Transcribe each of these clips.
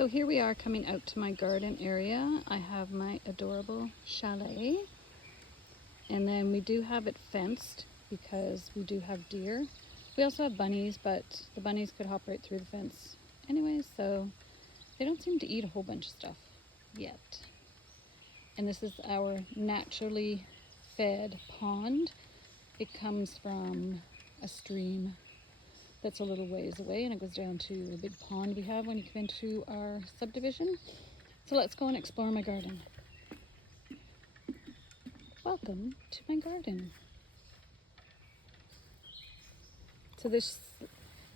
So here we are coming out to my garden area. I have my adorable chalet, and then we do have it fenced because we do have deer. We also have bunnies, but the bunnies could hop right through the fence anyway, so they don't seem to eat a whole bunch of stuff yet. And this is our naturally fed pond. It comes from a stream that's a little ways away, and it goes down to a big pond we have when you come into our subdivision. So let's go and explore my garden. Welcome to my garden. So this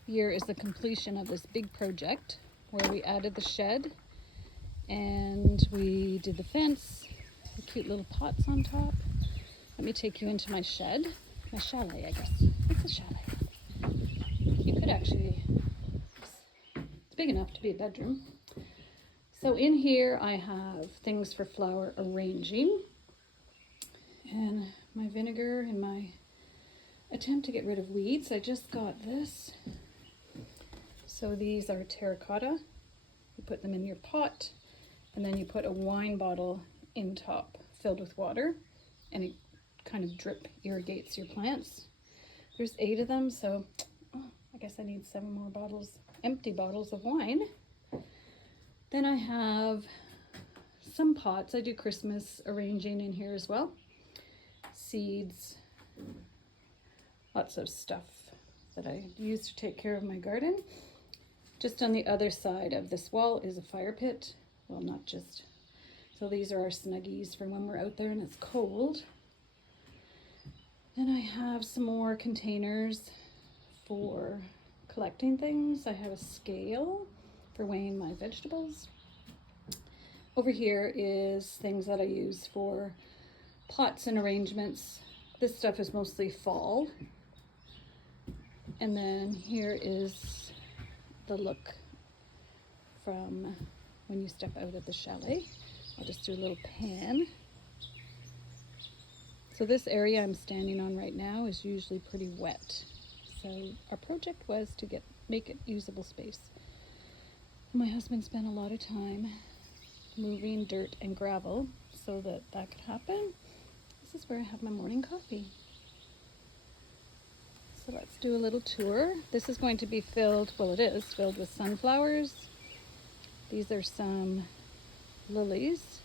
year is the completion of this big project where we added the shed and we did the fence, the cute little pots on top. Let me take you into my shed, my chalet, I guess. It's a chalet. You could actually, it's big enough to be a bedroom. So in here I have things for flower arranging and my vinegar and my attempt to get rid of weeds. I just got this. So these are terracotta. You put them in your pot and then you put a wine bottle in top filled with water and it kind of drip irrigates your plants. There's 8 of them, so I guess I need 7 more bottles, empty bottles of wine. Then I have some pots. I do Christmas arranging in here as well. Seeds, lots of stuff that I use to take care of my garden. Just on the other side of this wall is a fire pit. Well, not just. So these are our snuggies for when we're out there and it's cold. Then I have some more containers for collecting things. I have a scale for weighing my vegetables. Over here is things that I use for pots and arrangements. This stuff is mostly fall. And then here is the look from when you step out of the chalet. I'll just do a little pan. So this area I'm standing on right now is usually pretty wet. So our project was to make it usable space. My husband spent a lot of time moving dirt and gravel so that that could happen. This is where I have my morning coffee. So let's do a little tour. This is going to be filled, well it is, filled with sunflowers. These are some lilies,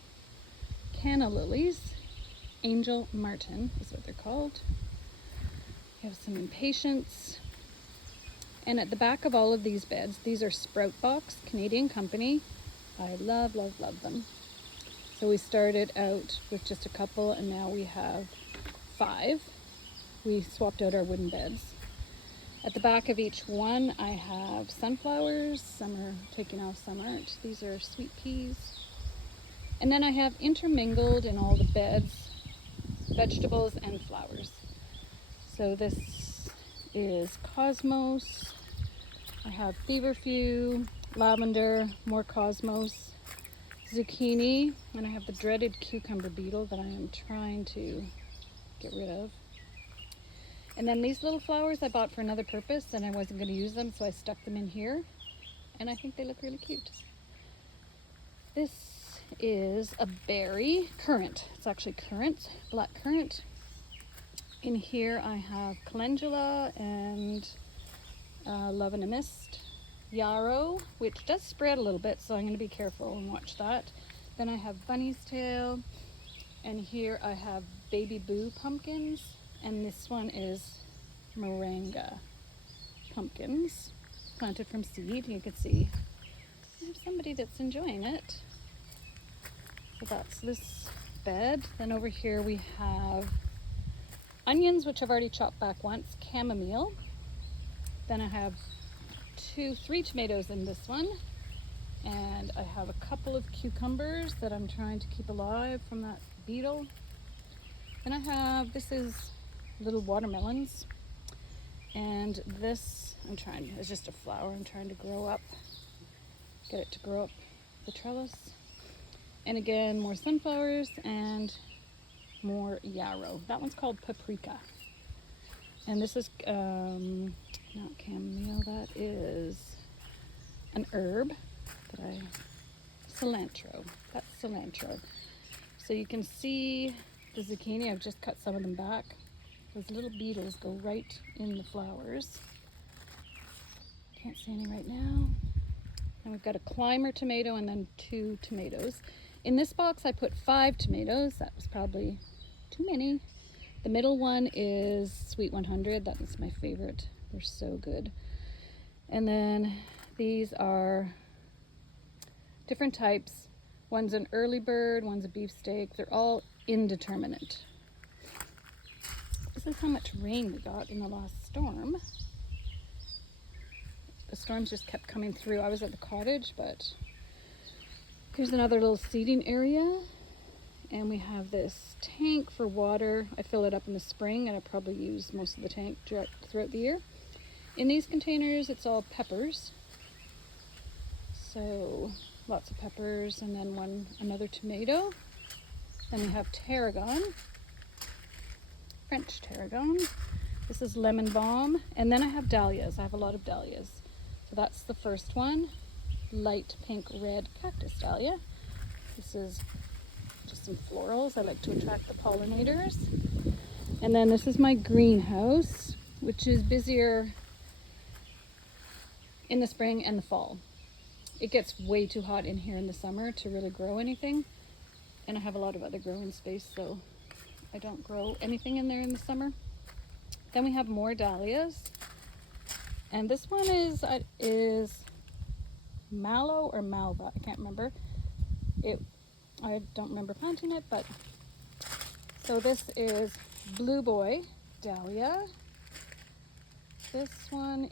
canna lilies. Angel Martin is what they're called. We have some impatiens. And at the back of all of these beds, these are Sprout Box, Canadian company. I love, love, love them. So we started out with just a couple and now we have 5. We swapped out our wooden beds. At the back of each one, I have sunflowers. Some are taking off, some aren't. These are sweet peas. And then I have intermingled in all the beds vegetables and flowers. So this is cosmos. I have feverfew, lavender, more cosmos, zucchini, and I have the dreaded cucumber beetle that I am trying to get rid of. And then these little flowers I bought for another purpose and I wasn't going to use them, so I stuck them in here and I think they look really cute. This is a berry currant. It's actually currant, black currant. In here I have calendula and love in a mist, yarrow, which does spread a little bit, so I'm going to be careful and watch that. Then I have bunny's tail, and here I have baby boo pumpkins, and this one is moringa pumpkins planted from seed. You can see I have somebody that's enjoying it. So that's this bed. Then over here we have onions, which I've already chopped back once, chamomile. Then I have 3 tomatoes in this one. And I have a couple of cucumbers that I'm trying to keep alive from that beetle. Then I have, this is little watermelons. And this, it's just a flower I'm trying to grow up. Get it to grow up the trellis. And again, more sunflowers and more yarrow. That one's called paprika. And this is, not chamomile, that is an herb. cilantro. That's cilantro. So you can see the zucchini. I've just cut some of them back. Those little beetles go right in the flowers. Can't see any right now. And we've got a climber tomato and then 2 tomatoes. In this box I put 5 tomatoes. That was probably too many. The middle one is Sweet 100. That is my favorite. They're so good. And then these are different types. One's an early bird, one's a beefsteak. They're all indeterminate. This is how much rain we got in the last storm. The storms just kept coming through. I was at the cottage, but here's another little seating area. And we have this tank for water. I fill it up in the spring, and I probably use most of the tank throughout the year. In these containers, it's all peppers. So lots of peppers, and then another tomato. Then we have tarragon, French tarragon. This is lemon balm, and then I have dahlias. I have a lot of dahlias. So that's the first one, light pink red cactus dahlia. This is just some florals. I like to attract the pollinators. And then this is my greenhouse, which is busier in the spring and the fall. It gets way too hot in here in the summer to really grow anything. And I have a lot of other growing space, so I don't grow anything in there in the summer. Then we have more dahlias. And this one is mallow or malva. I can't remember. I don't remember planting it, but so this is blue boy dahlia. This one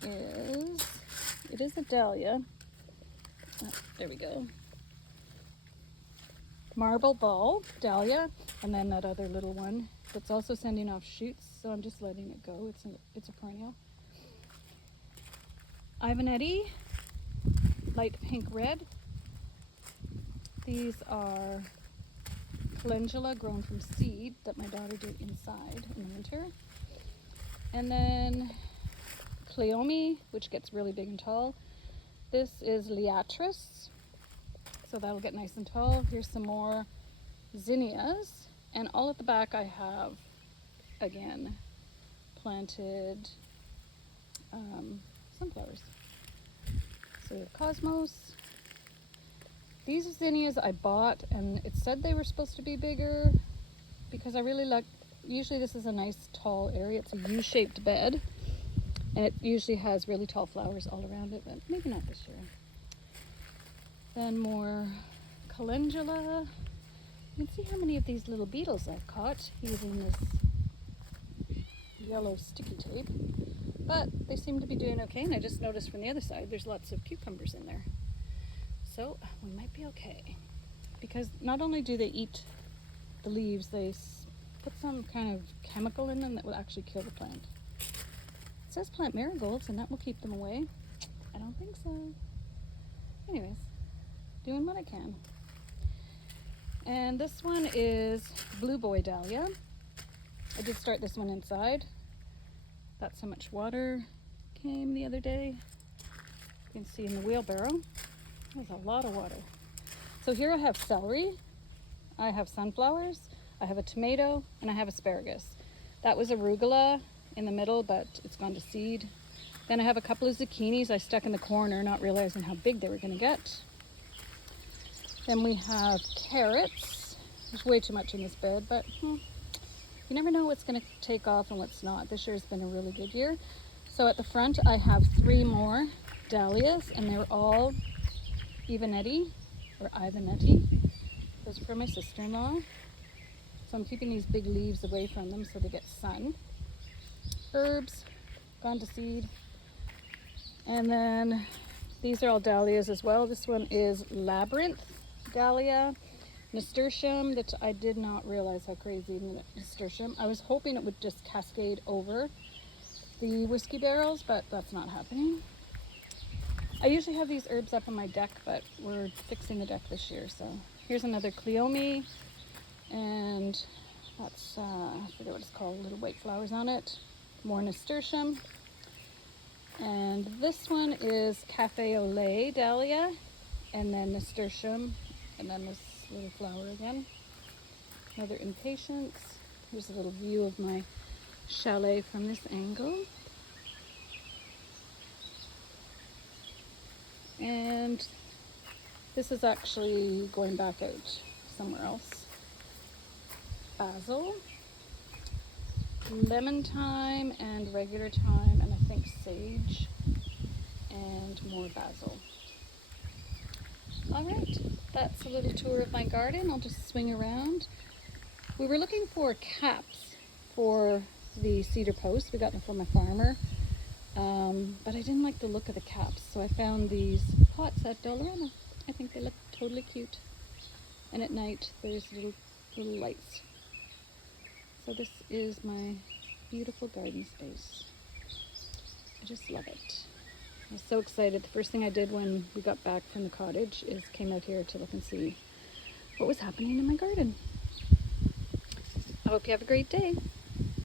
it is a dahlia. Oh, there we go. Marble ball dahlia, and then that other little one that's also sending off shoots. So I'm just letting it go. It's a perennial. Ivanetti, light pink red. These are calendula grown from seed that my daughter did inside in the winter. And then cleome, which gets really big and tall. This is liatris, so that'll get nice and tall. Here's some more zinnias, and all at the back I have, again, planted sunflowers. So we have cosmos. These zinnias I bought, and it said they were supposed to be bigger because I really like, usually this is a nice tall area. It's a U-shaped bed, and it usually has really tall flowers all around it, but maybe not this year. Then more calendula. You can see how many of these little beetles I've caught using this yellow sticky tape, but they seem to be doing okay. And I just noticed from the other side there's lots of cucumbers in there, so we might be okay, because not only do they eat the leaves, they put some kind of chemical in them that will actually kill the plant. It says plant marigolds and that will keep them away. I don't think so. Anyways, doing what I can. And this one is blue boy dahlia. I did start this one inside. That's how much water came the other day. You can see in the wheelbarrow, there's a lot of water. So here I have celery, I have sunflowers, I have a tomato, and I have asparagus. That was arugula in the middle, but it's gone to seed. Then I have a couple of zucchinis I stuck in the corner, not realizing how big they were going to get. Then we have carrots. There's way too much in this bed, but you never know what's going to take off and what's not. This year has been a really good year. So at the front I have 3 more dahlias, and they're all Ivanetti. Those are for my sister-in-law. So I'm keeping these big leaves away from them so they get sun. Herbs, gone to seed. And then these are all dahlias as well. This one is labyrinth dahlia, nasturtium, that I did not realize how crazy nasturtium. I was hoping it would just cascade over the whiskey barrels, but that's not happening. I usually have these herbs up on my deck, but we're fixing the deck this year. So here's another cleome, and that's, I forget what it's called, little white flowers on it. More nasturtium. And this one is cafe au lait dahlia, and then nasturtium, and then this little flower again. Another impatiens. Here's a little view of my chalet from this angle. And this is actually going back out somewhere else. Basil, lemon thyme and regular thyme, and I think sage, and more basil. All right, that's a little tour of my garden. I'll just swing around. We were looking for caps for the cedar posts. We got them from a farmer, but I didn't like the look of the caps, so I found these pots at Dollarama. I think they look totally cute. And at night, there's little lights. So this is my beautiful garden space. I just love it. I was so excited. The first thing I did when we got back from the cottage is came out here to look and see what was happening in my garden. I hope you have a great day.